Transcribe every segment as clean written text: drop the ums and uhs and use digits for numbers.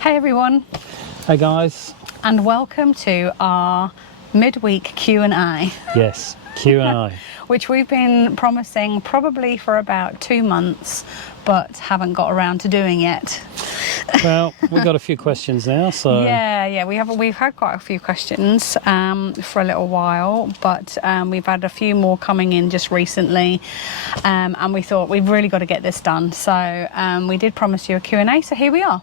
Hey everyone. Hey guys. And welcome to our midweek Q&A. Yes, Q&A. Which we've been promising probably for about 2 months, but haven't got around to doing yet. Well, we've got a few questions now, so... Yeah, we've had quite a few questions for a little while, but we've had a few more coming in just recently, and we thought we've really got to get this done. So we did promise you a Q&A, so here we are.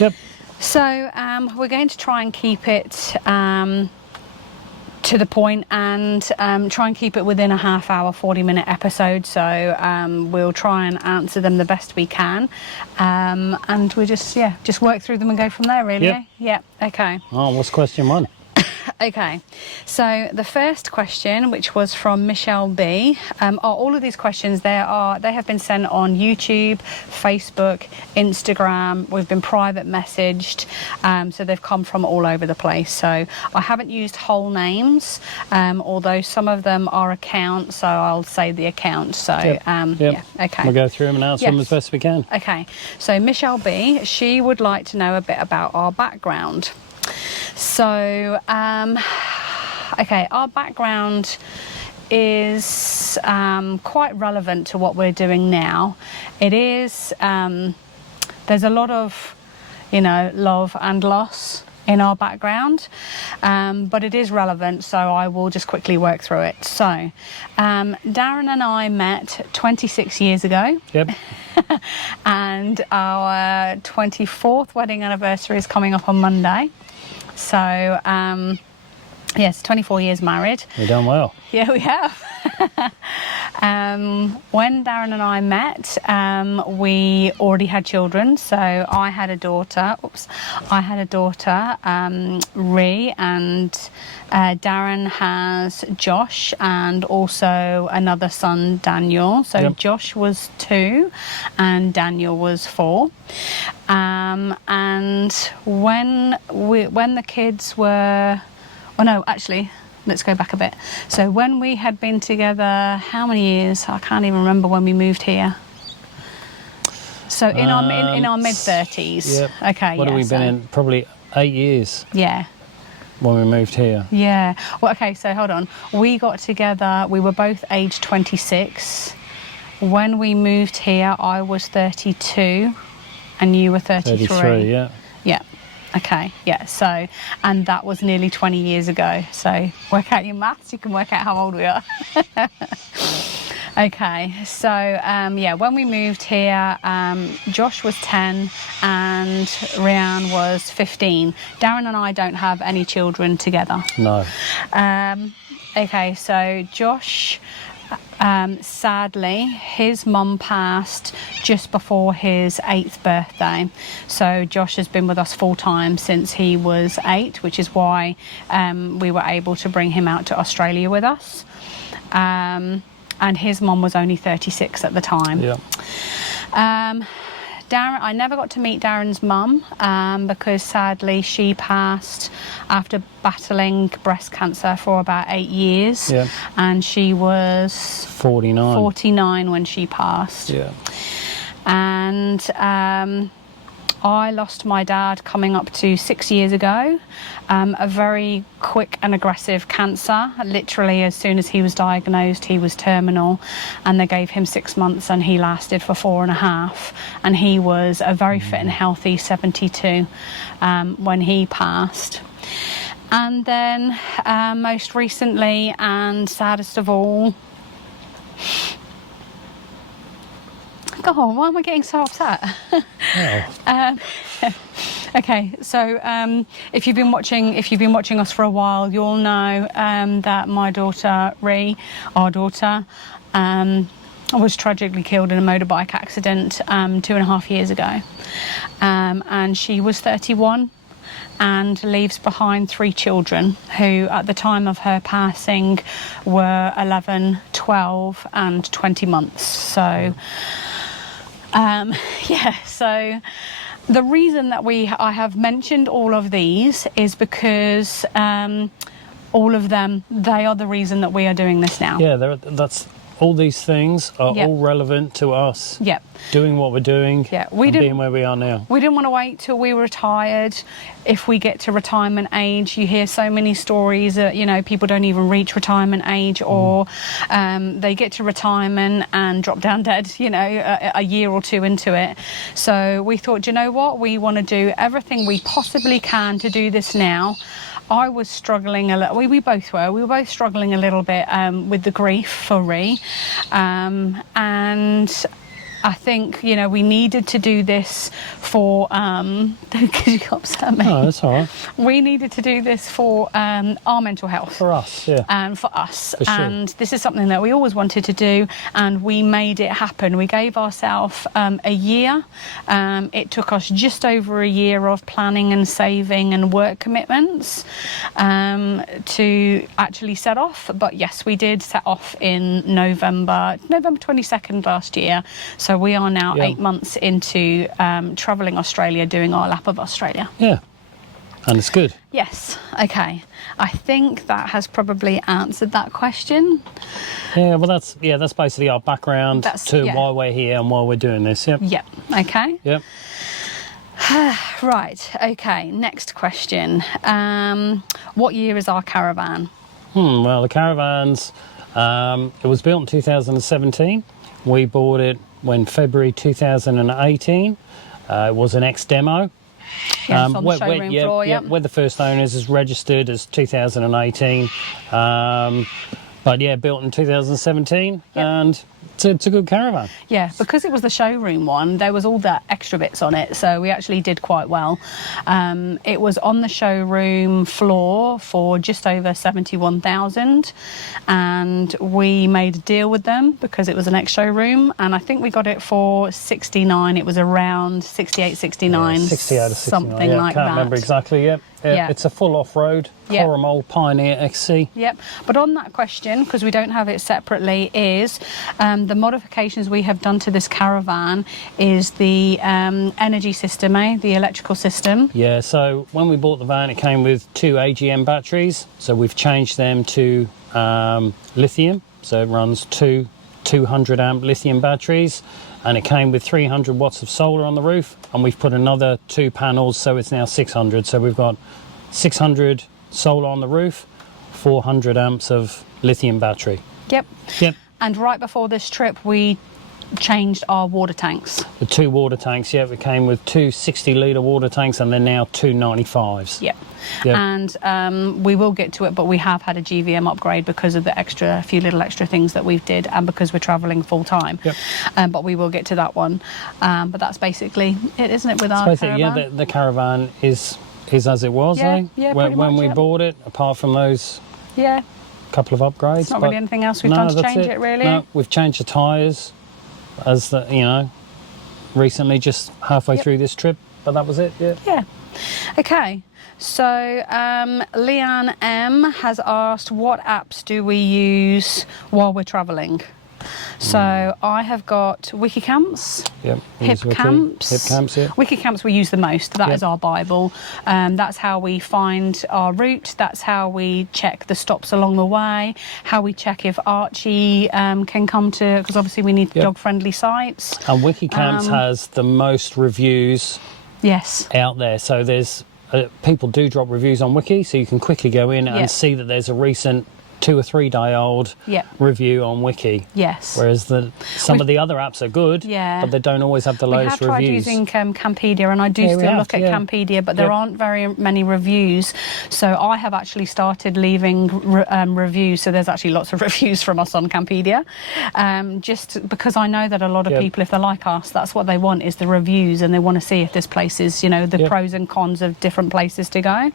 Yep. So we're going to try and keep it to the point and try and keep it within a half hour, 40-minute episode. So we'll try and answer them the best we can, and we just work through them and go from there, really. Yep. Yeah. Okay. Oh, what's question one? Okay, so the first question, which was from Michelle B, all of these questions, they have been sent on YouTube, Facebook, Instagram. We've been private messaged, so they've come from all over the place. So I haven't used whole names, although some of them are accounts, so I'll say the account. So Yep. yeah, okay. We'll go through them and answer them as best we can. Okay, so Michelle B, she would like to know a bit about our background. So, okay, our background is quite relevant to what we're doing now. It is, there's a lot of, love and loss in our background, but it is relevant, so I will just quickly work through it. So, Darren and I met 26 years ago. Yep. And our 24th wedding anniversary is coming up on Monday. So, yes, 24 years married. We've done well. Yeah, we have. When Darren and I met, we already had children. So I had a daughter, Ree, and Darren has Josh and also another son, Daniel. So yep. Josh was 2 and Daniel was 4. And when the kids were... Oh no, actually, let's go back a bit. So when we had been together, how many years? I can't even remember when we moved here. So in our mid-30s. Yep. Okay. What have we been in? Probably 8 years. Yeah. When we moved here. Yeah. Well, okay, so hold on. We got together, we were both aged 26. When we moved here, I was 32 and you were 33. 33, yeah. Yeah. Okay, yeah, so, and that was nearly 20 years ago. So work out your maths, you can work out how old we are. Okay, so, yeah, when we moved here, Josh was 10 and Rianne was 15. Darren and I don't have any children together. No. Okay, so Josh... sadly, his mum passed just before his 8th birthday. So Josh has been with us full time since he was 8, which is why we were able to bring him out to Australia with us. And his mum was only 36 at the time. Yeah. Darren, I never got to meet Darren's mum because sadly she passed after battling breast cancer for about 8 years. Yeah. And she was 49 when she passed. Yeah. And I lost my dad coming up to 6 years ago. A very quick and aggressive cancer. Literally, as soon as he was diagnosed, he was terminal, and they gave him 6 months, and he lasted for 4.5. And he was a very fit and healthy 72 when he passed. And then, most recently, and saddest of all, God, why am I getting so upset? Oh. Okay, so if you've been watching us for a while, you'll know that my daughter Ree, our daughter, was tragically killed in a motorbike accident 2.5 years ago, and she was 31 and leaves behind 3 children who at the time of her passing were 11, 12 and 20 months. So yeah, so the reason that I have mentioned all of these is because all of them, they are the reason that we are doing this now. Yeah, that's all these things are Yep. all relevant to us. Yep. Doing what we're doing. Yeah, and being where we are now. We didn't want to wait till we were retired. If we get to retirement age, you hear so many stories that, you know, people don't even reach retirement age, or they get to retirement and drop down dead, you know, a year or two into it. So we thought, do you know what? We want to do everything we possibly can to do this now. I was struggling a little. We both were. We were both struggling a little bit with the grief for Ree, and I think, you know, we needed to do this for, because you got upset, mate. Oh, that's all right. We needed to do this for our mental health. For us, yeah. And for us. For sure. And this is something that we always wanted to do, and we made it happen. We gave ourselves a year. It took us just over a year of planning and saving and work commitments to actually set off. But yes, we did set off in November 22nd last year. So we are now 8 months into travelling Australia, doing our lap of Australia. Yeah, and it's good. Yes, okay. I think that has probably answered that question. Yeah, well, that's basically our background why we're here and why we're doing this. Yep. Yep, okay. Yep. Right, okay, next question. What year is our caravan? Well, the caravan's, it was built in 2017. We bought it when February 2018. It was an ex-demo. Yes, on the showroom floor, yeah. We're the first owners, is registered as 2018. But yeah, built in 2017, and it's a good caravan. Yeah, because it was the showroom one, there was all the extra bits on it, so we actually did quite well. It was on the showroom floor for just over 71,000, and we made a deal with them because it was an ex-showroom, and I think we got it for 69. It was around 68, 69, 68 or 69, something yeah, like that. Can't remember exactly, yeah. Yeah. It's a full off-road Coromol Pioneer XC. Yep. But on that question, because we don't have it separately, is the modifications we have done to this caravan is the energy system, the electrical system. Yeah, so when we bought the van, it came with 2 AGM batteries. So we've changed them to lithium. So it runs 200 amp lithium batteries. And it came with 300 watts of solar on the roof, and we've put another 2 panels, so it's now 600. So we've got 600 solar on the roof, 400 amps of lithium battery. Yep. Yep. And right before this trip, we changed our water tanks. The 2 water tanks, yeah, we came with 2 60-litre water tanks, and they're now 2 95s. Yep. Yep. And we will get to it, but we have had a GVM upgrade because of the few little extra things that we've did, and because we're travelling full time. Yep. But we will get to that one. But that's basically it, isn't it, with our caravan? Yeah, the caravan is as it was, Yeah, yeah, pretty when much, we yeah. bought it, apart from those Yeah. couple of upgrades. It's not really anything else we've done to change it, really. No, we've changed the tyres recently, just halfway through this trip, but that was it, yeah. Yeah. Okay. So Leanne M has asked, what apps do we use while we're travelling? So I have got Wikicamps, Yep. HipCamps. Yeah. Wikicamps we use the most. That is our Bible. That's how we find our route. That's how we check the stops along the way. How we check if Archie can come to, because obviously we need dog-friendly sites. And Wikicamps has the most reviews out there. So there's people do drop reviews on Wiki, so you can quickly go in and see that there's a recent 2 or 3 day old review on Wiki. Yes. Whereas some of the other apps are good, but they don't always have the lowest reviews. We have tried using Campedia, and I do still look at Campedia, but there aren't very many reviews. So I have actually started leaving reviews. So there's actually lots of reviews from us on Campedia, just because I know that a lot of people, if they're like us, that's what they want, is the reviews, and they want to see if this place is, the pros and cons of different places to go.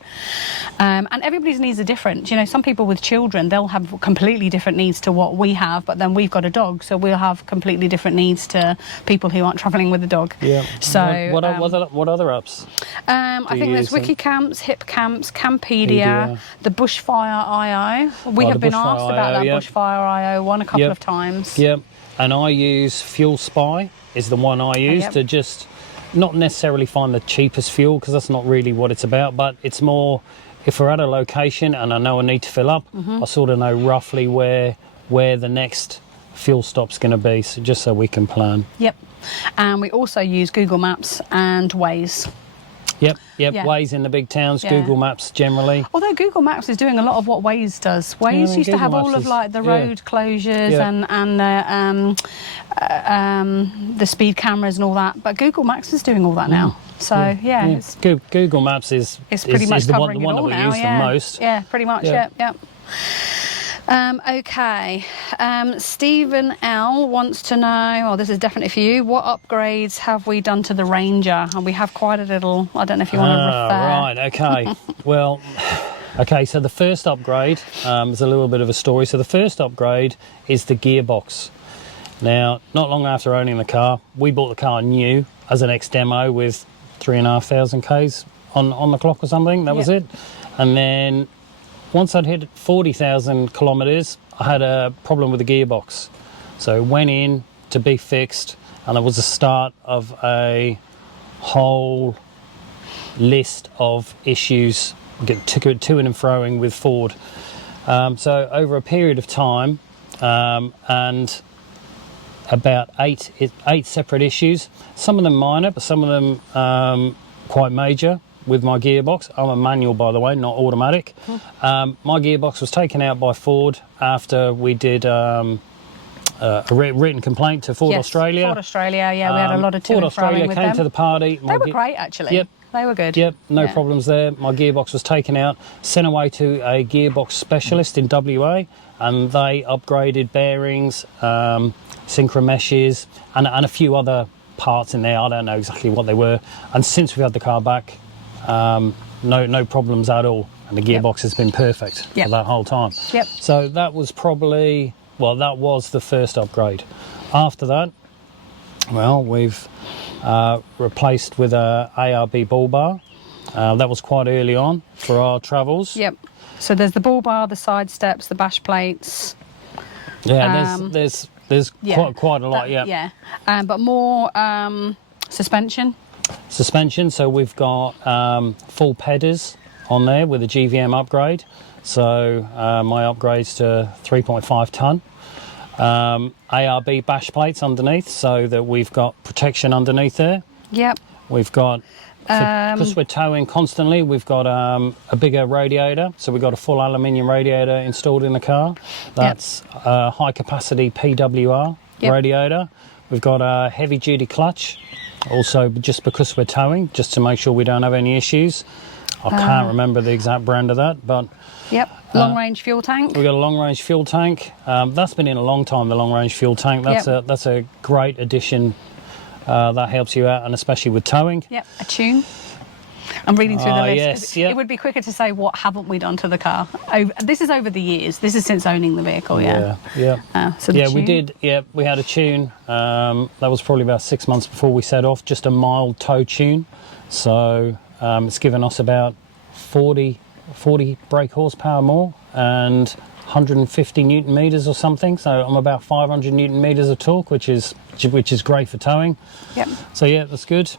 And everybody's needs are different. Some people with children, they'll have completely different needs to what we have, but then we've got a dog, so we'll have completely different needs to people who aren't travelling with a dog. Yeah. So what other apps? I think there's Wikicamps, HipCamps, Campedia, the Bushfire IO. We have been asked about that Bushfire IO one a couple of times. Yep. And I use Fuel Spy is the one I use to just not necessarily find the cheapest fuel, because that's not really what it's about, but it's more, if we're at a location and I know I need to fill up, I sort of know roughly where the next fuel stop's going to be, so just so we can plan. Yep. And we also use Google Maps and Waze. Yep. Yeah. Waze in the big towns, Yeah. Google Maps generally. Although Google Maps is doing a lot of what Waze does. Waze used to have all of like the road closures and the speed cameras and all that, but Google Maps is doing all that now. So it's Google Maps is pretty much the covering one it all that we now. use the most. Yeah, pretty much. Yeah. Okay. Stephen L wants to know, this is definitely for you, what upgrades have we done to the Ranger? And we have quite a little, I don't know if you want to refer. Right, okay. Well, okay, so the first upgrade is a little bit of a story. So the first upgrade is the gearbox. Now, not long after owning the car, we bought the car new as an ex-demo with 3,500 Ks on the clock or something. That was it. And then once I'd hit 40,000 kilometres, I had a problem with the gearbox. So went in to be fixed, and it was the start of a whole list of issues to and froing with Ford. So over a period of time, and about eight separate issues, some of them minor, but some of them quite major. With my gearbox, I'm a manual, by the way, not automatic. My gearbox was taken out by Ford after we did a written complaint to Ford Australia. Ford Australia, we had a lot of to Ford and froing Australia with came them. to the party. They were great, actually. Yep. They were good. Yep, no problems there. My gearbox was taken out, sent away to a gearbox specialist in WA, and they upgraded bearings, synchro meshes, and a few other parts in there. I don't know exactly what they were. And since we've had the car back, no problems at all, and the gearbox has been perfect for that whole time. So that was probably, that was the first upgrade. After that, we've replaced with a ARB bull bar. That was quite early on for our travels. So there's the bull bar, the side steps, the bash plates. There's quite a lot. But more suspension. So we've got full PEDers on there with a GVM upgrade. So my upgrade's to 3.5 tonne. ARB bash plates underneath, so that we've got protection underneath there. We've got, because we're towing constantly, we've got a bigger radiator. So we've got a full aluminium radiator installed in the car. That's a high capacity PWR radiator. We've got a heavy duty clutch. Also, just because we're towing, just to make sure we don't have any issues. I can't remember the exact brand of that, but... long range fuel tank. We've got a long range fuel tank. That's been in a long time, the long range fuel tank. That's a great addition. That helps you out, and especially with towing. A tune. I'm reading through the list. Yes, It would be quicker to say, what haven't we done to the car? This is over the years. This is since owning the vehicle, we did. We had a tune. That was probably about 6 months before we set off, just a mild tow tune. So it's given us about 40 brake horsepower more and 150 newton meters or something. So I'm about 500 newton meters of torque, which is great for towing. So that's good.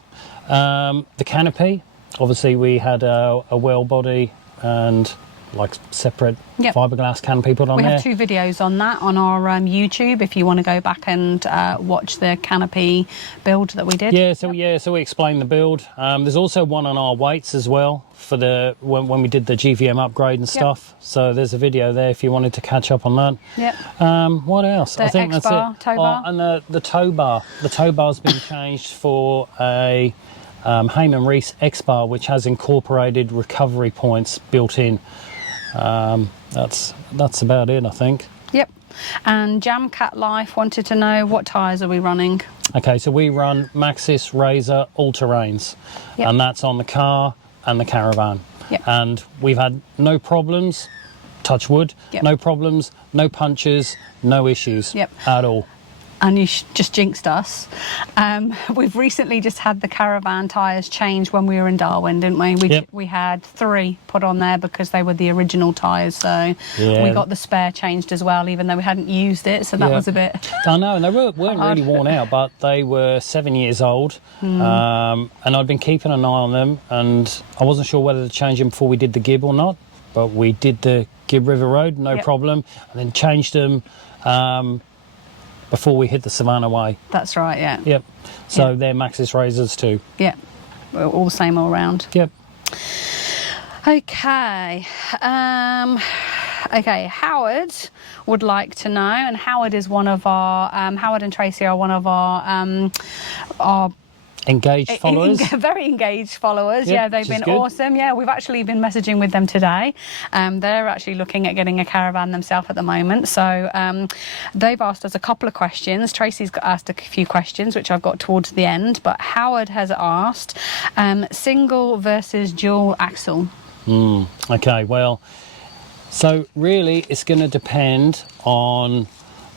The canopy. Obviously, we had a well body and like separate fiberglass canopy put on there. We have 2 videos on that on our YouTube if you want to go back and watch the canopy build that we did. So we explained the build. There's also one on our weights as well for the when we did the GVM upgrade and stuff. So there's a video there if you wanted to catch up on that. What else? The I think that's it. Tow bar. And the tow bar. The tow bar's been changed for a Heyman Reese X-Bar, which has incorporated recovery points built in. That's about it, I think. And Jam Cat Life wanted to know, what tyres are we running? Okay, so we run Maxxis Razor all-terrains, and that's on the car and the caravan. And we've had no problems, touch wood, no problems, no punches, no issues at all. And you just jinxed us. We've recently just had the caravan tyres changed when we were in Darwin, didn't we? We had 3 put on there because they were the original tyres, so we got the spare changed as well, even though we hadn't used it, so that was a bit... I know, and they weren't really worn out, but they were 7 years old, and I'd been keeping an eye on them, and I wasn't sure whether to change them before we did the Gib or not, but we did the Gib River Road, no problem, and then changed them before we hit the Savannah Way. That's right, yeah. Yep. So Yeah. they're Maxxis razors too. Yeah. We're all the same all round. Yep. Okay. Okay, Howard would like to know, and Howard is one of our, Howard and Tracy are one of our Engaged followers. very engaged followers. Yep, Yeah, they've which been is good. awesome. Yeah, we've actually been messaging with them today. They're actually looking at getting a caravan themselves at the moment. So they've asked us a couple of questions. Tracy's asked a few questions, which I've got towards the end. But Howard has asked, single versus dual axle. Okay, well, so really it's going to depend on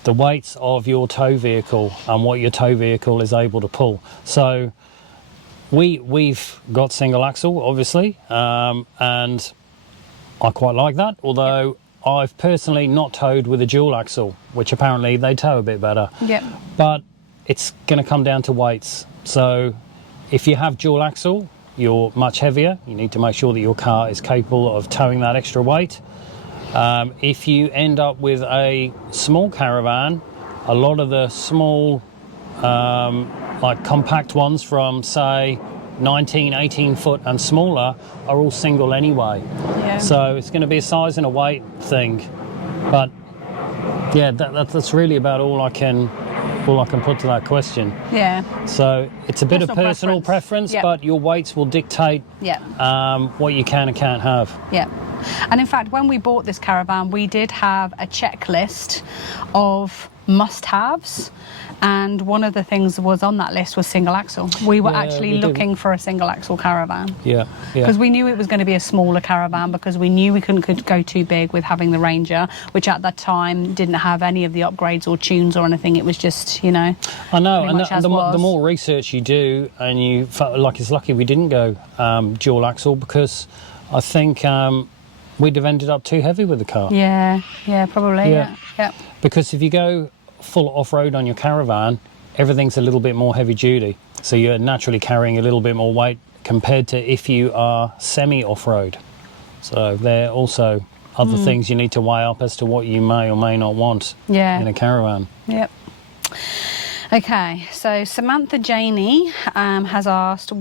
the weights of your tow vehicle and what your tow vehicle is able to pull. So we've got single axle, obviously, and I quite like that, although I've personally not towed with a dual axle, which apparently they tow a bit better. Yep. But it's going to come down to weights. So if you have dual axle, you're much heavier. You need to make sure that your car is capable of towing that extra weight. If you end up with a small caravan, a lot of the small, like compact ones from, say, 19, 18 foot and smaller are all single anyway. Yeah. So it's going to be a size and a weight thing. But yeah, that's really about all I can put to that question. Yeah. So it's a bit of personal preference, Yep. but your weights will dictate what you can and can't have. Yeah. And in fact, when we bought this caravan, we did have a checklist of must-haves, and one of the things was on that list was single axle. We were actually looking for a single axle caravan. Yeah, Because we knew it was going to be a smaller caravan, because we knew we couldn't go too big with having the Ranger, which at that time didn't have any of the upgrades or tunes or anything. It was just, I know, pretty much as the was. more research you do, and you felt like it's lucky we didn't go dual axle, because I think we'd have ended up too heavy with the car. Yeah, probably. Yeah. Because if you go full off-road on your caravan, everything's a little bit more heavy duty, so you're naturally carrying a little bit more weight compared to if you are semi off-road. So there are also other things you need to weigh up as to what you may or may not want in a caravan. Yep. Okay, so Samantha Janey has asked,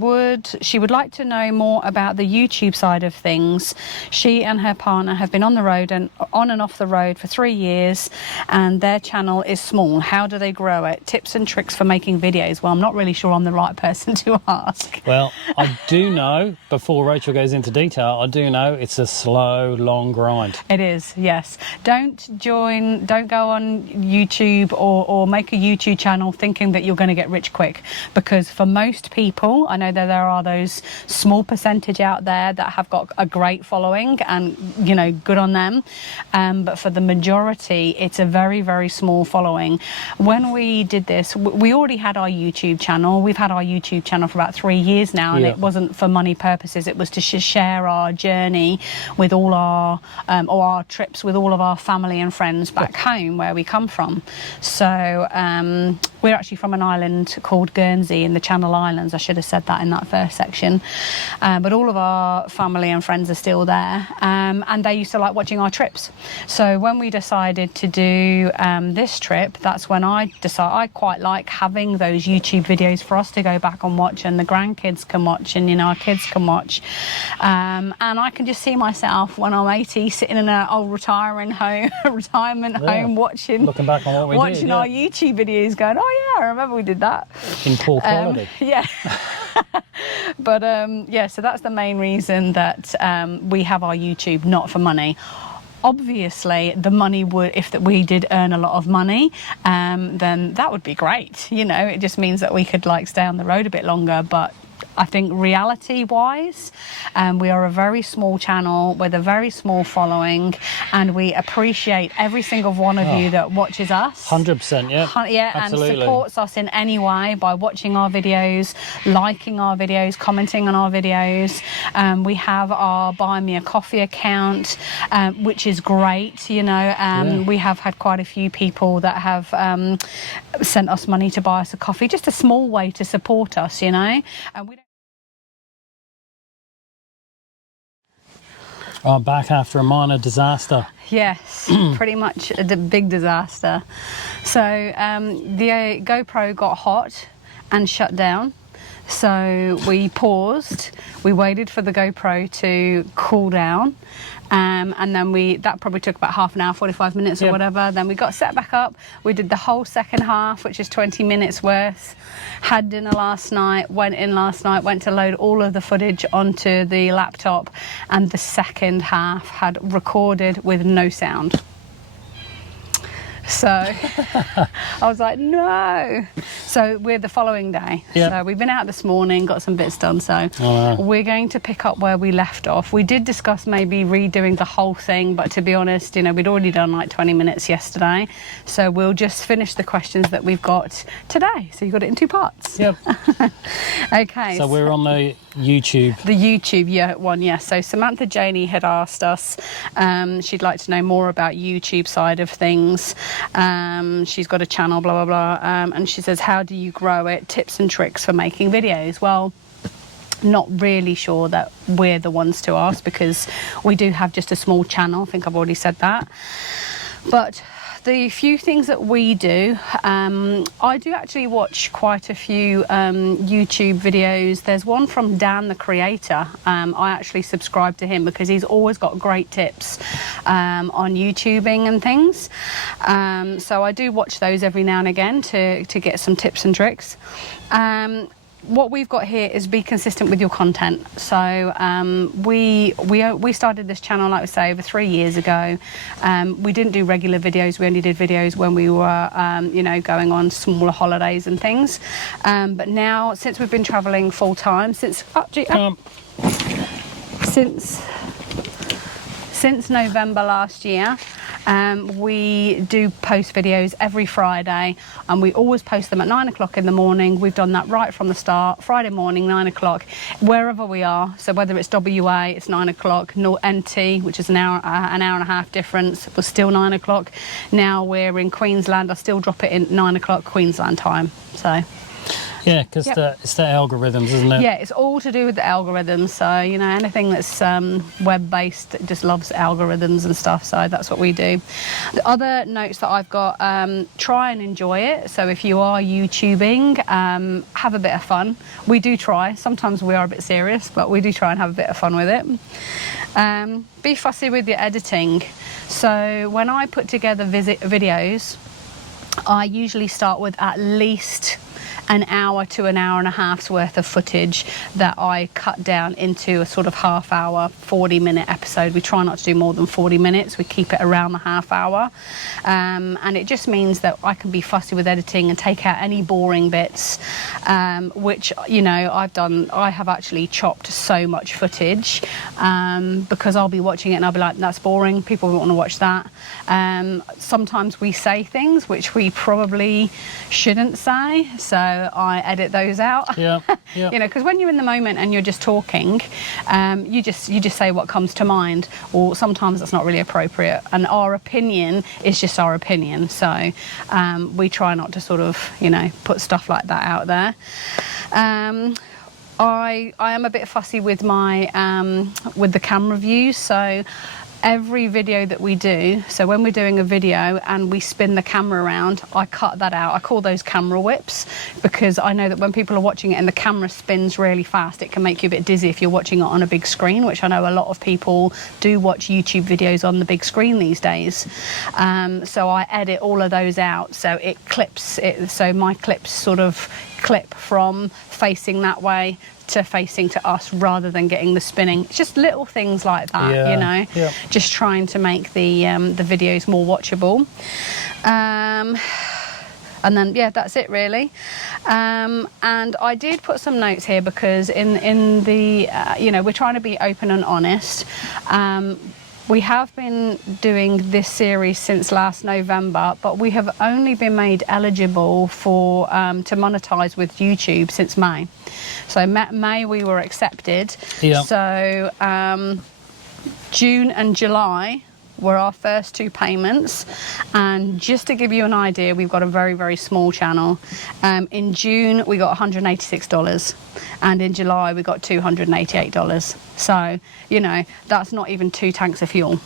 she would like to know more about the YouTube side of things. She and her partner have been on the road and on and off the road for 3 years, and their channel is small. How do they grow it? Tips and tricks for making videos. Well, I'm not really sure I'm the right person to ask. Well, I do know, before Rachel goes into detail, I do know it's a slow, long grind. It is, yes. Don't go on YouTube or make a YouTube channel thinking that you're going to get rich quick, because for most people, I know that there are those small percentage out there that have got a great following, and good on them, but for the majority it's a very, very small following. When we did this, we already had our YouTube channel. We've had our YouTube channel for about 3 years now, and it wasn't for money purposes. It was to share our journey with all our or our trips with all of our family and friends back home where we come from. So we're actually from an island called Guernsey in the Channel Islands. I should have said that in that first section. But all of our family and friends are still there, and they used to like watching our trips. So when we decided to do this trip, that's when I decided I quite like having those YouTube videos for us to go back and watch, and the grandkids can watch, and our kids can watch. And I can just see myself when I'm 80 sitting in an old retirement home Looking back on what we watching did, our YouTube videos, going, oh yeah, I remember we did that. In poor quality. Yeah. But so that's the main reason that we have our YouTube, not for money. Obviously, the money would, if we did earn a lot of money, then that would be great. It just means that we could stay on the road a bit longer. But I think reality-wise, we are a very small channel with a very small following, and we appreciate every single one of you that watches us. 100%, yeah. Absolutely. And supports us in any way by watching our videos, liking our videos, commenting on our videos. We have our Buy Me a Coffee account, which is great. We have had quite a few people that have sent us money to buy us a coffee, just a small way to support us, And we don't. I'm back after a minor disaster. Yes, pretty much a big disaster. So the GoPro got hot and shut down. So we paused, we waited for the GoPro to cool down, and then that probably took about half an hour, 45 minutes or whatever. Then we got set back up, we did the whole second half, which is 20 minutes worth, had dinner last night, went to load all of the footage onto the laptop, and the second half had recorded with no sound. So I was like, no. So we're the following day. So we've been out this morning, got some bits done. So we're going to pick up where we left off. We did discuss maybe redoing the whole thing, but to be honest, you know, we'd already done like 20 minutes yesterday. So we'll just finish the questions that we've got today. So you've got it in 2 parts. Yep. Okay. So we're on the YouTube. The YouTube one, yes. So Samantha Janey had asked us, she'd like to know more about YouTube side of things. She's got a channel, blah, blah, blah. And she says, how do you grow it? Tips and tricks for making videos. Well, not really sure that we're the ones to ask, because we do have just a small channel. I think I've already said that. But the few things that we do, I do actually watch quite a few YouTube videos. There's one from Dan the creator. I actually subscribe to him because he's always got great tips on YouTubing and things. So I do watch those every now and again to get some tips and tricks. What we've got here is be consistent with your content. So we started this channel, like I say, over 3 years ago. We didn't do regular videos. We only did videos when we were, you know, going on smaller holidays and things. But now, since we've been traveling full time, since November last year, we do post videos every Friday, and we always post them at 9 o'clock in the morning. We've done that right from the start. Friday morning, 9 o'clock, wherever we are. So whether it's WA, it's 9 o'clock. NT, which is an hour and a half difference, was still 9 o'clock. Now we're in Queensland. I still drop it in 9 o'clock Queensland time. So. Yeah, because it's the algorithms, isn't it? Yeah, it's all to do with the algorithms. So, you know, anything that's web-based just loves algorithms and stuff. So that's what we do. The other notes that I've got, try and enjoy it. So if you are YouTubing, have a bit of fun. We do try. Sometimes we are a bit serious, but we do try and have a bit of fun with it. Be fussy with your editing. So when I put together videos, I usually start with at least an hour to an hour and a half's worth of footage that I cut down into a sort of half hour, 40-minute episode. We try not to do more than 40 minutes. We keep it around the half hour. And it just means that I can be fussy with editing and take out any boring bits, which, you know, I have actually chopped so much footage because I'll be watching it and I'll be like, that's boring. People won't want to watch that. Sometimes we say things which we probably shouldn't say. So I edit those out. Yeah. You know, because when you're in the moment and you're just talking, you just say what comes to mind, or sometimes that's not really appropriate. And our opinion is just our opinion. So we try not to sort of, you know, put stuff like that out there. I am a bit fussy with my with the camera views. So every video that we do, so when we're doing a video and we spin the camera around, I cut that out. I call those camera whips, because I know that when people are watching it and the camera spins really fast, it can make you a bit dizzy if you're watching it on a big screen, which I know a lot of people do watch YouTube videos on the big screen these days. So I edit all of those out, so it clips it, so my clips sort of clip from facing that way to facing to us, rather than getting the spinning. It's just little things like that, you know, just trying to make the videos more watchable. And then that's it really. And I did put some notes here because in the you know, we're trying to be open and honest. We have been doing this series since last November, but we have only been made eligible for to monetize with YouTube since May. So May we were accepted. So June and July were our first 2 payments. And just to give you an idea, we've got a very, very small channel. In June, we got $186. And in July, we got $288. So, you know, that's not even 2 tanks of fuel.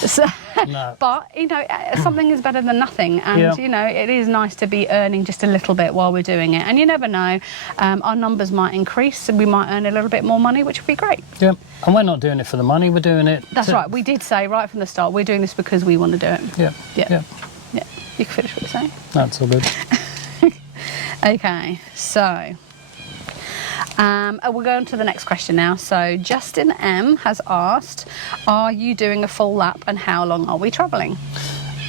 So, No. but, you know, something is better than nothing. And, you know, it is nice to be earning just a little bit while we're doing it. And you never know, our numbers might increase and we might earn a little bit more money, which would be great. Yeah, and we're not doing it for the money, we're doing it... That's right, we did say right from the start, we're doing this because we want to do it. Yeah. Yeah. You can finish what you're saying. That's all good. Okay, so... we'll go on to the next question now. So Justin M has asked, are you doing a full lap and how long are we travelling?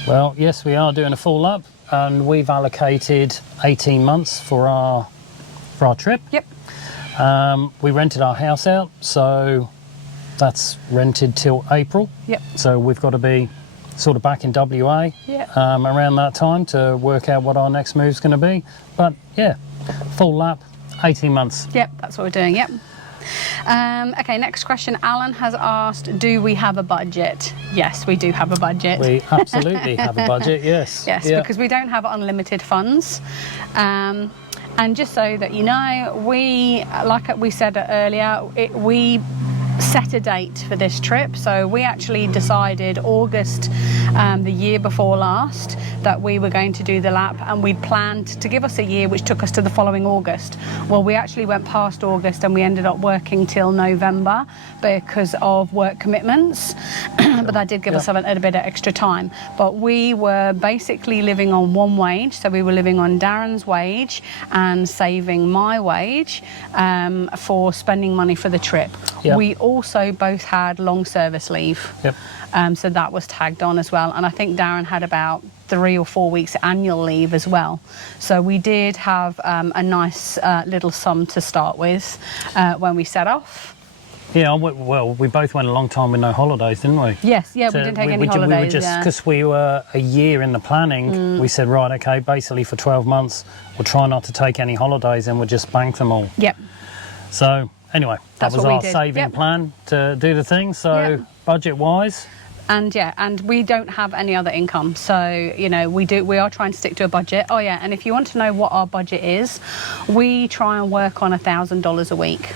Well, yes, we are doing a full lap and we've allocated 18 months for our trip. Yep. We rented our house out, so that's rented till April. Yep. So we've got to be sort of back in WA around that time to work out what our next move's going to be. But yeah, full lap, 18 months. Yep, that's what we're doing, yep. Okay, next question. Alan has asked, do we have a budget? Yes, we do have a budget. We absolutely have a budget, yes. Yes, because we don't have unlimited funds. And just so that you know, we, like we said earlier, we set a date for this trip. So we actually decided August the year before last that we were going to do the lap, and we'd planned to give us a year which took us to the following August. Well, we actually went past August and we ended up working till November because of work commitments. But that did give us a bit of extra time. But we were basically living on one wage, so we were living on Darren's wage and saving my wage for spending money for the trip. We also both had long service leave. So that was tagged on as well. And I think Darren had about 3 or 4 weeks annual leave as well. So we did have a nice little sum to start with when we set off. Yeah, well, we both went a long time with no holidays, didn't we? Yes, yeah, so we didn't take any holidays. We were just, because we were a year in the planning, we said, right, okay, basically for 12 months, we'll try not to take any holidays and we'll just bank them all. Yep. So, anyway, that was our saving Yep. plan to do the thing. So, budget-wise... And we don't have any other income, so you know we are trying to stick to a budget. Oh yeah, and if you want to know what our budget is, we try and work on $1,000 a week,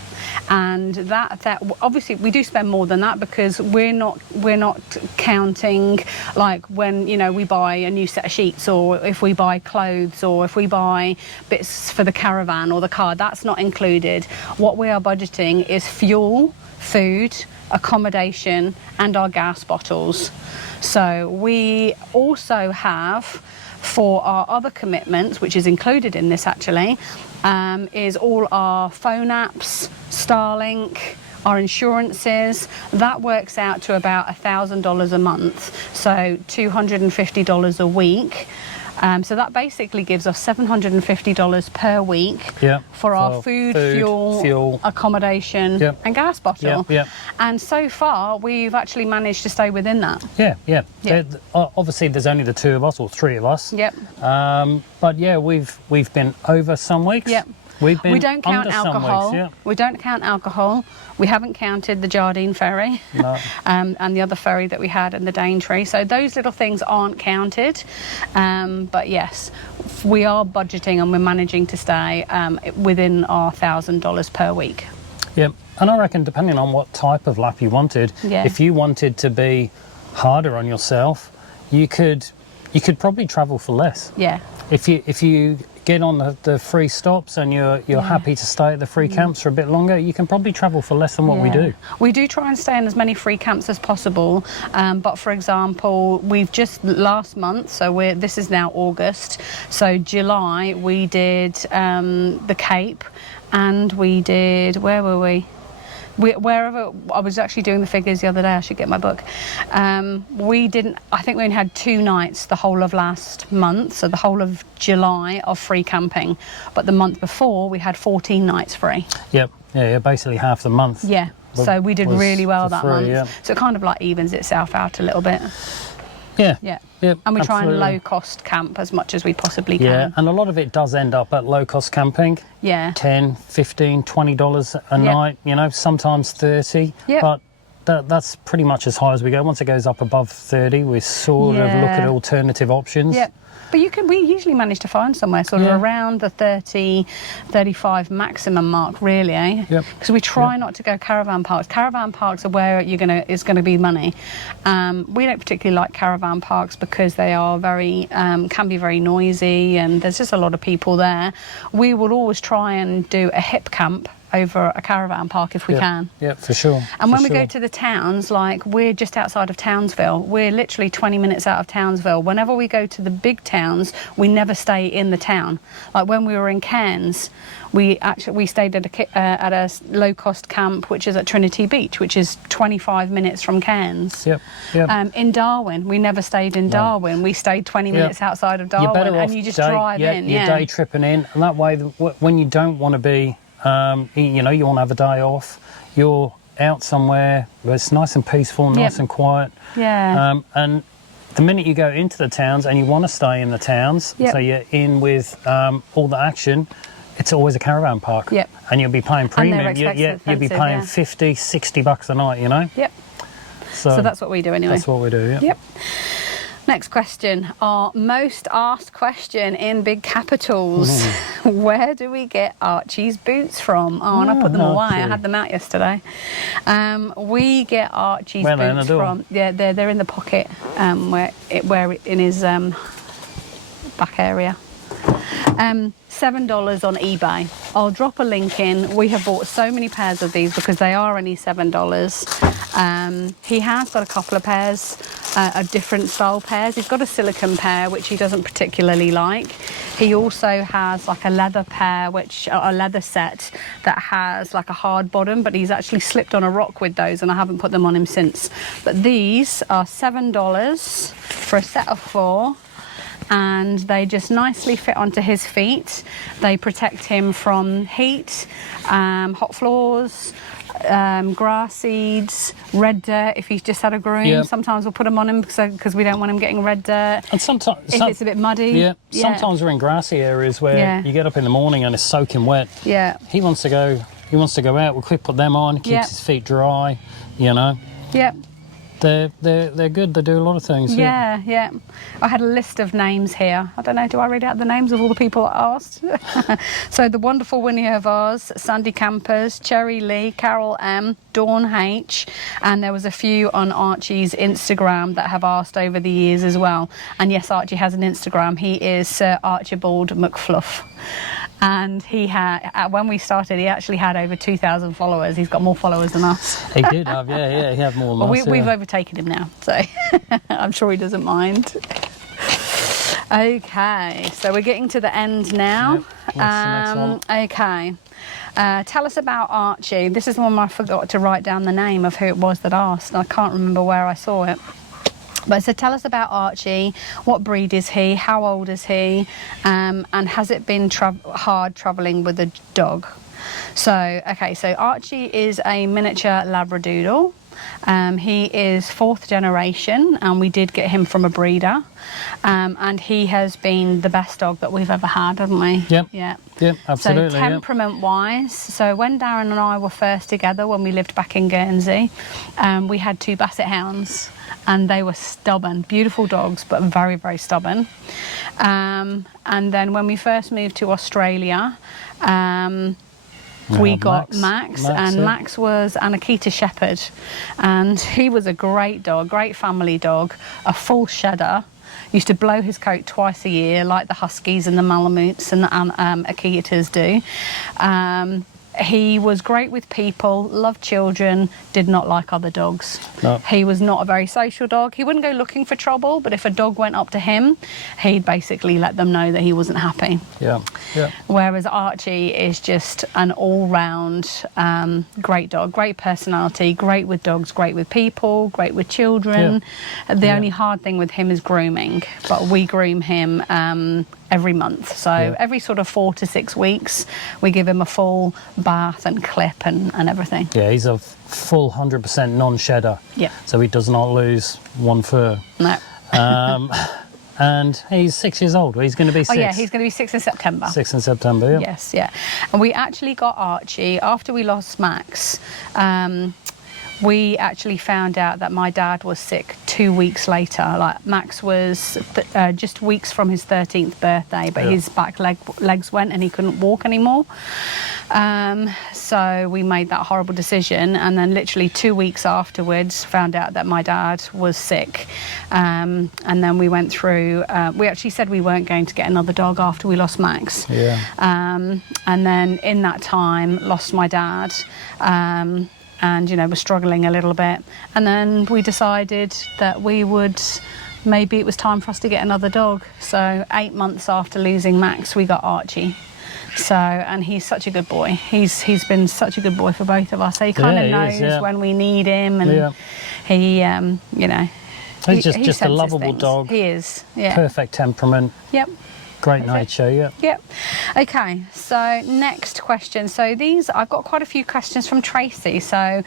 and that obviously we do spend more than that because we're not counting like when you know we buy a new set of sheets, or if we buy clothes, or if we buy bits for the caravan or the car. That's not included. What we are budgeting is fuel, food, accommodation and our gas bottles. So we also have, for our other commitments, which is included in this actually, is all our phone apps, Starlink, our insurances. That works out to about $1,000 a month, so $250 a week. So that basically gives us $750 per week for our food, fuel, accommodation and gas bottle. And so far, we've actually managed to stay within that. Obviously, there's only the 2 of us, or 3 of us. But yeah, we've been over some weeks. We don't count alcohol. We don't count alcohol. We haven't counted the Jardine ferry and the other ferry that we had in the Daintree. So those little things aren't counted. But yes, we are budgeting and we're managing to stay within our $1,000 per week. Yeah, and I reckon depending on what type of lap you wanted, if you wanted to be harder on yourself, you could probably travel for less. Yeah. If you get on the free stops and you're happy to stay at the free camps for a bit longer, you can probably travel for less than what we do. We do try and stay in as many free camps as possible, but for example, we've just last month, so this is now August, so July we did the Cape, and we did, where were we? Wherever, I was actually doing the figures the other day, I should get my book. I think we only had 2 nights the whole of last month, so the whole of July of free camping. But the month before, we had 14 nights free. Yep, yeah, basically half the month. Yeah, so we did really well that month. Yeah. So it kind of like evens itself out a little bit. Yeah. And we try and low-cost camp as much as we possibly can. Yeah, and a lot of it does end up at low-cost camping. Yeah. $10, $15, $20 a night, you know, sometimes 30. Yep. But that's pretty much as high as we go. Once it goes up above 30, we sort of look at alternative options. Yep. But we usually manage to find somewhere sort of around the 30, 35 maximum mark, really, eh? Yep. Because we try not to go caravan parks. Caravan parks are where it's going to be money. We don't particularly like caravan parks because they are can be very noisy, and there's just a lot of people there. We will always try and do a hip camp over a caravan park if we can. Yeah, for sure. And when we go to the towns, like we're just outside of Townsville, we're literally 20 minutes out of Townsville. Whenever we go to the big towns, we never stay in the town. Like when we were in Cairns, we stayed at a low-cost camp, which is at Trinity Beach, which is 25 minutes from Cairns. Yep. In Darwin, we never stayed in Darwin. We stayed 20 minutes outside of Darwin, and you just drive in. You're day tripping in, and that way, when you don't want to be, you want to have a day off, you're out somewhere where it's nice and peaceful, nice and quiet. Yeah. And the minute you go into the towns and you want to stay in the towns, so you're in with all the action, it's always a caravan park. Yep. And you'll be paying premium. You'll be paying $50, $60 a night, you know? Yep. So that's what we do anyway. That's what we do, Yep. Next question, our most asked question in big capitals. Where do we get Archie's boots from? Oh, and I put them away. I had them out yesterday. We get Archie's boots from. Yeah, they're in the pocket where in his back area. $7 on eBay. I'll drop a link in. We have bought so many pairs of these because they are only $7. He has got a couple of pairs of different style pairs. He's got a silicone pair, which he doesn't particularly like. He also has like a leather pair, a leather set that has like a hard bottom, but he's actually slipped on a rock with those, and I haven't put them on him since. But these are $7 for a set of 4. And they just nicely fit onto his feet. They protect him from heat, hot floors, grass seeds, red dirt if he's just had a groom. Yep. Sometimes we'll put them on him because we don't want him getting red dirt. And sometimes if it's a bit muddy. Sometimes we're in grassy areas where you get up in the morning and it's soaking wet. Yeah. He wants to go out. We'll quick put them on, keeps his feet dry, you know. Yep. They're good. They do a lot of things. Yeah. I had a list of names here. I don't know, do I read out the names of all the people that asked? So the wonderful Winnie of Oz, Sandy Campers, Cherry Lee, Carol M, Dawn H, and there was a few on Archie's Instagram that have asked over the years as well. And yes, Archie has an Instagram. He is Sir Archibald McFluff. And he had, when we started, he actually had over 2,000 followers. He's got more followers than us. He did have, he had more than us. We've overtaken him now, so I'm sure he doesn't mind. Okay, so we're getting to the end now. Yep. What's the next one? Okay. Tell us about Archie. This is the one I forgot to write down the name of who it was that asked. I can't remember where I saw it. But so tell us about Archie. What breed is he? How old is he? And has it been hard travelling with a dog? So, okay, so Archie is a miniature Labradoodle. He is 4th generation, and we did get him from a breeder. And he has been the best dog that we've ever had, haven't we? Yep. Yeah. Yep, absolutely. So temperament-wise, so when Darren and I were first together, when we lived back in Guernsey, we had 2 Basset hounds, and they were stubborn, beautiful dogs, but very, very stubborn. And then when we first moved to Australia, we got Max, and Max was an Akita Shepherd, and he was a great dog, great family dog, a full shedder. Used to blow his coat twice a year, like the Huskies and the Malamutes and the Akitas do. He was great with people, loved children, did not like other dogs. No. He was not a very social dog. He wouldn't go looking for trouble, but if a dog went up to him, he'd basically let them know that he wasn't happy. Yeah. Whereas Archie is just an all-round great dog, great personality, great with dogs, great with people, great with children. The only hard thing with him is grooming, but we groom him every month. So every sort of 4 to 6 weeks, we give him a full bath and clip and everything. Yeah, he's a full 100% non-shedder. Yeah. So he does not lose one fur. No. And he's 6 years old. He's going to be 6. Oh, yeah, he's going to be 6 in September. 6 in September, yeah. Yes, yeah. And we actually got Archie, after we lost Max, we actually found out that my dad was sick 2 weeks later. Like Max was just weeks from his 13th birthday, but his back legs went and he couldn't walk anymore. So we made that horrible decision, and then literally 2 weeks afterwards found out that my dad was sick. And then we went through, we actually said we weren't going to get another dog after we lost Max. Yeah. And then in that time lost my dad. And you know, we're struggling a little bit, and then we decided that maybe it was time for us to get another dog. So 8 months after losing Max, we got Archie. So, and he's such a good boy. He's been such a good boy for both of us. He kind of knows when we need him, and he you know, he's just a lovable dog. He is, perfect temperament. Yep. Great nature, Yep. Okay, so next question. So I've got quite a few questions from Tracy. So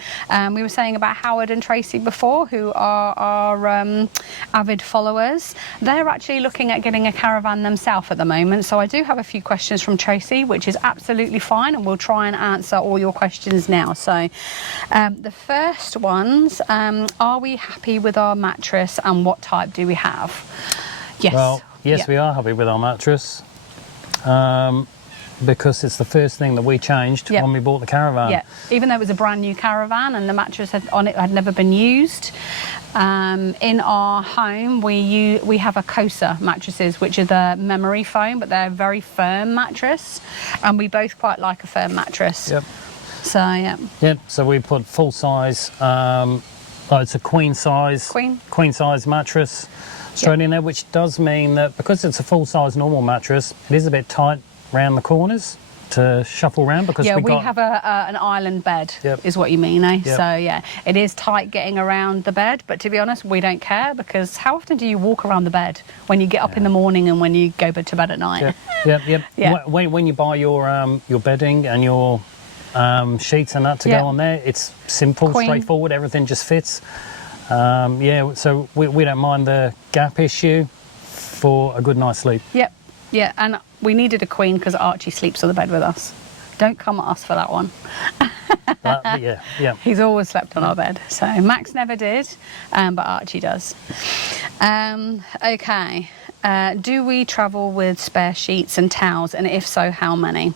we were saying about Howard and Tracy before, who are our avid followers. They're actually looking at getting a caravan themselves at the moment. So I do have a few questions from Tracy, which is absolutely fine, and we'll try and answer all your questions now. So the first ones, are we happy with our mattress, and what type do we have? Yes. Well, yes, we are happy with our mattress, because it's the first thing that we changed when we bought the caravan. Yeah, even though it was a brand new caravan and the mattress on it had never been used. In our home, we have a Cosa mattresses, which are the memory foam, but they're a very firm mattress, and we both quite like a firm mattress. Yep. So Yep. So we put full size. It's a queen size mattress. Straight in there, which does mean that because it's a full-size normal mattress, it is a bit tight round the corners to shuffle around, because we have an island bed, is what you mean, eh? Yep. So it is tight getting around the bed, but to be honest, we don't care, because how often do you walk around the bed when you get up in the morning and when you go to bed at night? Yep. When you buy your bedding and your sheets and that to go on there, it's simple, straightforward, everything just fits. So we don't mind the gap issue for a good night's sleep. Yep, and we needed a queen because Archie sleeps on the bed with us. Don't come at us for that one. He's always slept on our bed. So Max never did, but Archie does. Okay. Do we travel with spare sheets and towels, and if so, how many?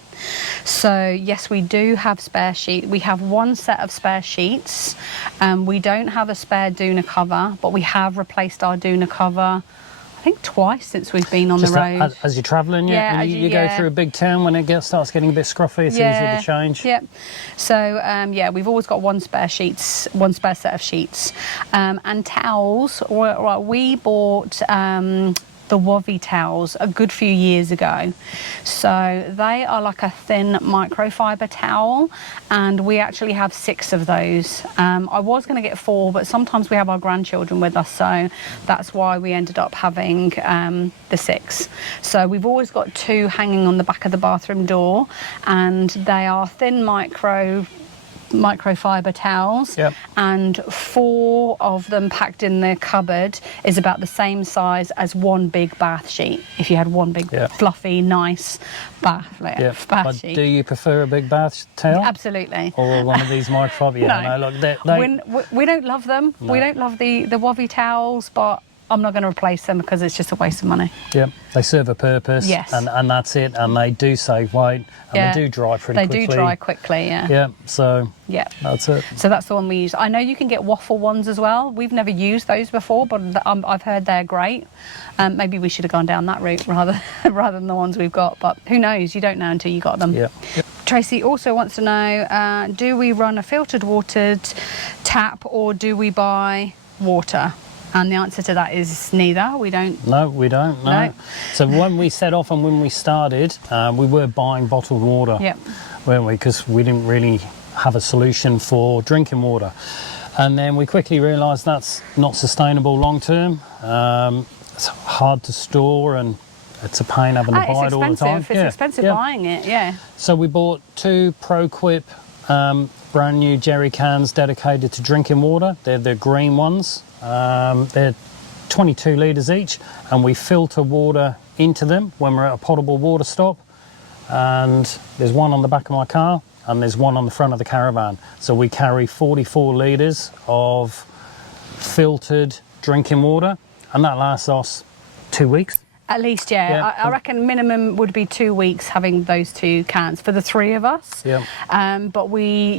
So yes, we do have spare sheets. We have one set of spare sheets. We don't have a spare doona cover, but we have replaced our doona cover, I think, twice since we've been on the road. As you're travelling, and you go through a big town, when it starts getting a bit scruffy, it's easy to change. Yep. So we've always got one spare set of sheets, and towels. We bought the Wovey towels a good few years ago. So they are like a thin microfiber towel, and we actually have 6 of those. I was going to get 4, but sometimes we have our grandchildren with us, so that's why we ended up having the 6. So we've always got 2 hanging on the back of the bathroom door, and they are thin microfiber towels, and 4 of them packed in the cupboard is about the same size as one big bath sheet. If you had one big fluffy nice bath sheet. Do you prefer a big bath towel? Absolutely. Or one of these microfiber? We don't love them. No. We don't love the Wovey towels, but I'm not going to replace them because it's just a waste of money. Yeah, they serve a purpose, and that's it, and they do save weight, and they do dry pretty quickly. They do dry quickly, that's it. So that's the one we use. I know you can get waffle ones as well. We've never used those before, but I've heard they're great. Maybe we should have gone down that route rather than the ones we've got, but who knows? You don't know until you got them. Tracy also wants to know, do we run a filtered watered tap, or do we buy water? And the answer to that is neither. We don't. No, we don't. No. So when we set off and when we started, we were buying bottled water, weren't we? Because we didn't really have a solution for drinking water. And then we quickly realised that's not sustainable long term. It's hard to store, and it's a pain having to buy it all the time. It's expensive buying it, So we bought 2 ProQuip brand new jerry cans dedicated to drinking water. They're the green ones. They're 22 litres each, and we filter water into them when we're at a potable water stop. And there's one on the back of my car, and there's one on the front of the caravan. So we carry 44 litres of filtered drinking water, and that lasts us 2 weeks. At least, yeah. Yeah. I reckon minimum would be 2 weeks having those 2 cans for the 3 of us. Yeah. But we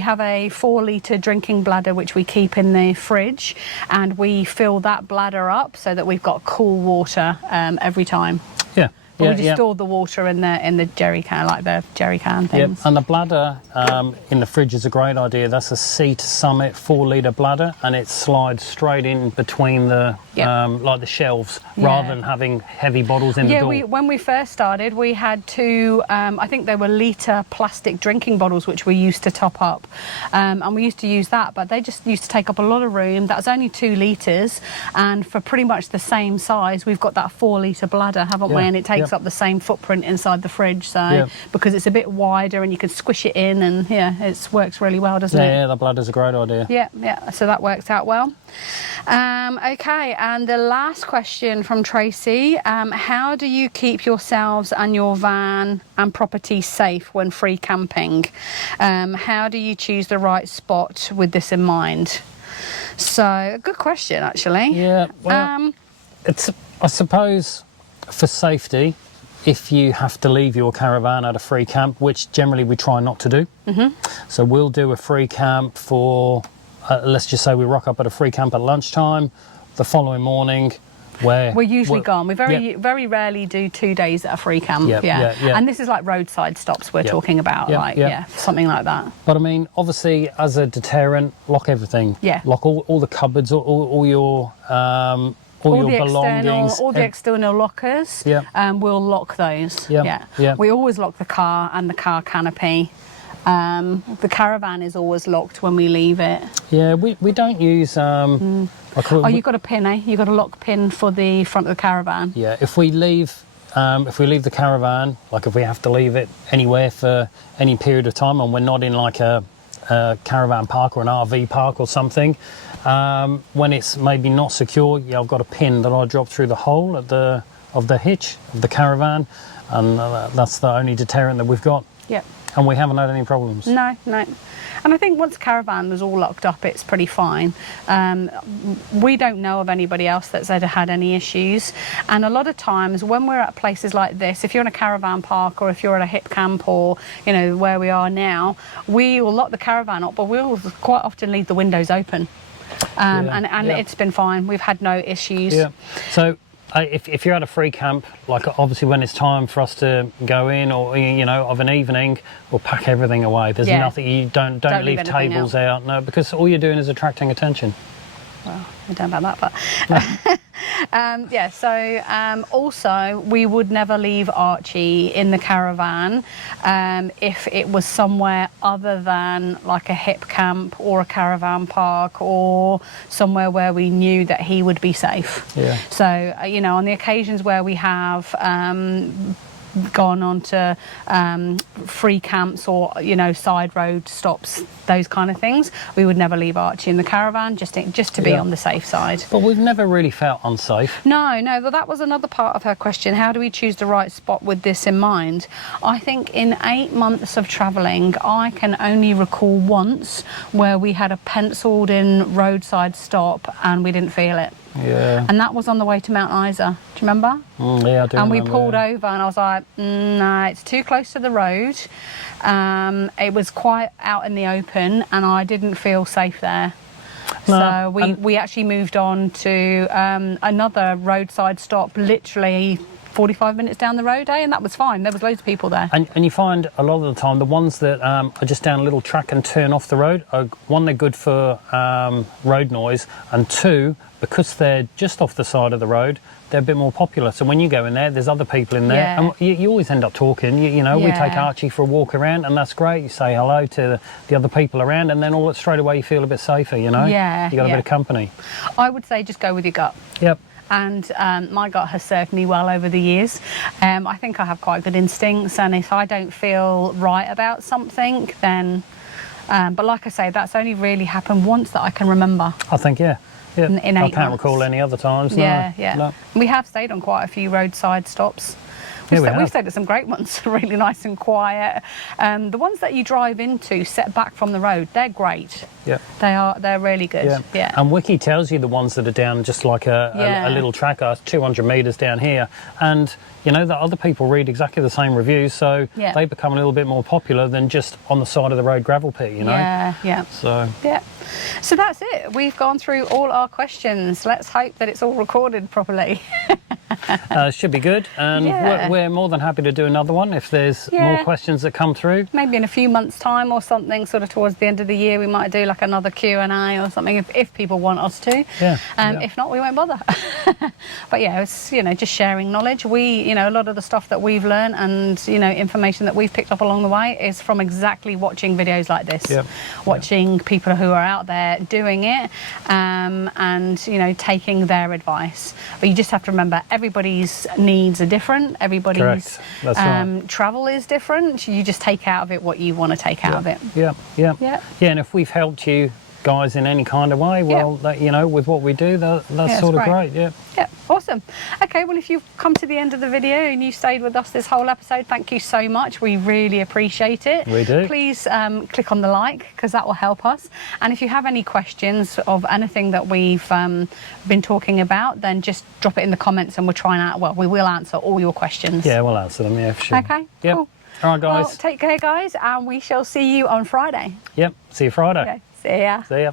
have a 4-litre drinking bladder which we keep in the fridge, and we fill that bladder up so that we've got cool water every time. Yeah. But we just store the water in the jerry can, like the jerry can things. Yep. And the bladder in the fridge is a great idea. That's a Sea to Summit 4-litre bladder, and it slides straight in between the like the shelves, rather than having heavy bottles in the door. When we first started, we had 2, I think they were litre plastic drinking bottles which we used to top up, and we used to use that, but they just used to take up a lot of room. That was only 2 litres, and for pretty much the same size, we've got that 4-litre bladder, haven't we? And it takes up the same footprint inside the fridge, so because it's a bit wider and you can squish it in, and it works really well, doesn't it? Yeah, the bladder's a great idea. Yeah, so that works out well. Okay, and the last question from Tracy, how do you keep yourselves and your van and property safe when free camping? How do you choose the right spot with this in mind? So, good question, actually. Yeah, well, I suppose for safety, if you have to leave your caravan at a free camp, which generally we try not to do. So we'll do a free camp for, let's just say we rock up at a free camp at lunchtime, the following morning, where we're usually gone. We very rarely do 2 days at a free camp. And this is like roadside stops we're talking about, something like that. But I mean, obviously, as a deterrent, lock everything. Lock all the cupboards, all your belongings, all the external lockers. We'll lock those. We always lock the car and the car canopy. The caravan is always locked when we leave it. Yeah, we don't use. You've got a pin, eh? You've got a lock pin for the front of the caravan. Yeah, if we leave the caravan, like if we have to leave it anywhere for any period of time, and we're not in like a caravan park or an RV park or something, when it's maybe not secure, I've got a pin that I drop through the hole of the hitch of the caravan, and that's the only deterrent that we've got. And we haven't had any problems. No. And I think once caravan was all locked up, it's pretty fine. We don't know of anybody else that's ever had any issues. And a lot of times when we're at places like this, if you're in a caravan park or if you're at a hip camp or, where we are now, we will lock the caravan up, but we'll quite often leave the windows open. And it's been fine. We've had no issues. So if you're at a free camp, like obviously when it's time for us to go in, or of an evening, we'll pack everything away. There's nothing, you don't leave tables out, no, because all you're doing is attracting attention. Well, I don't know about that, but also we would never leave Archie in the caravan if it was somewhere other than like a hip camp or a caravan park or somewhere where we knew that he would be safe. So on the occasions where we have gone on to free camps or side road stops, those kind of things, we would never leave Archie in the caravan, just to be on the safe side. But we've never really felt unsafe. No, well, that was another part of her question. How do we choose the right spot with this in mind? I think in 8 months of travelling, I can only recall once where we had a penciled in roadside stop and we didn't feel it. And that was on the way to Mount Isa. Do you remember? Yeah, I do. And we pulled over and I was like, no, it's too close to the road. It was quite out in the open and I didn't feel safe there. So we actually moved on to another roadside stop, literally 45 minutes down the road, and that was fine. There was loads of people there. And you find a lot of the time the ones that are just down a little track and turn off the road, one, they're good for road noise, and two, because they're just off the side of the road, they're a bit more popular. So when you go in there, there's other people in there, and you always end up talking. We take Archie for a walk around, and that's great. You say hello to the other people around, and then straight away you feel a bit safer. You got a bit of company. I would say just go with your gut. And my gut has served me well over the years. I think I have quite good instincts, and if I don't feel right about something, then but like I say, that's only really happened once that I can remember. I think in 8 months. I can't recall any other times. No. We have stayed on quite a few roadside stops. We've stayed at some great ones, really nice and quiet. The ones that you drive into, set back from the road, they're great. Yeah. They're really good. Yeah. And Wiki tells you the ones that are down just like a little tracker, 200 metres down here. And, you know, that other people read exactly the same reviews, so they become a little bit more popular than just on the side of the road gravel pit, you know? Yeah. So that's it. We've gone through all our questions. Let's hope that it's all recorded properly. Should be good, and we're more than happy to do another one if there's more questions that come through. Maybe in a few months' time or something, sort of towards the end of the year, we might do like another Q&A or something if people want us to. If not, we won't bother. But yeah, it's, you know, just sharing knowledge. You know, a lot of the stuff that we've learned and, you know, information that we've picked up along the way is from exactly watching videos like this, watching people who are out there doing it, and, you know, taking their advice. But you just have to remember, everybody's needs are different. Everybody's travel is different. You just take out of it what you want to take out of it. Yeah, and if we've helped you guys in any kind of way, well, that, you know, with what we do, that's sort of great. Yeah, awesome. Okay, well, if you've come to the end of the video and you stayed with us this whole episode, thank you so much. We really appreciate it. We do. Please click on the like, because that will help us. And if you have any questions of anything that we've been talking about, then just drop it in the comments and we will answer all your questions. Yeah, we'll answer them, for sure. Okay, cool. All right, guys. Well, take care, guys, and we shall see you on Friday. Yep, see you Friday. Okay, see ya. See ya.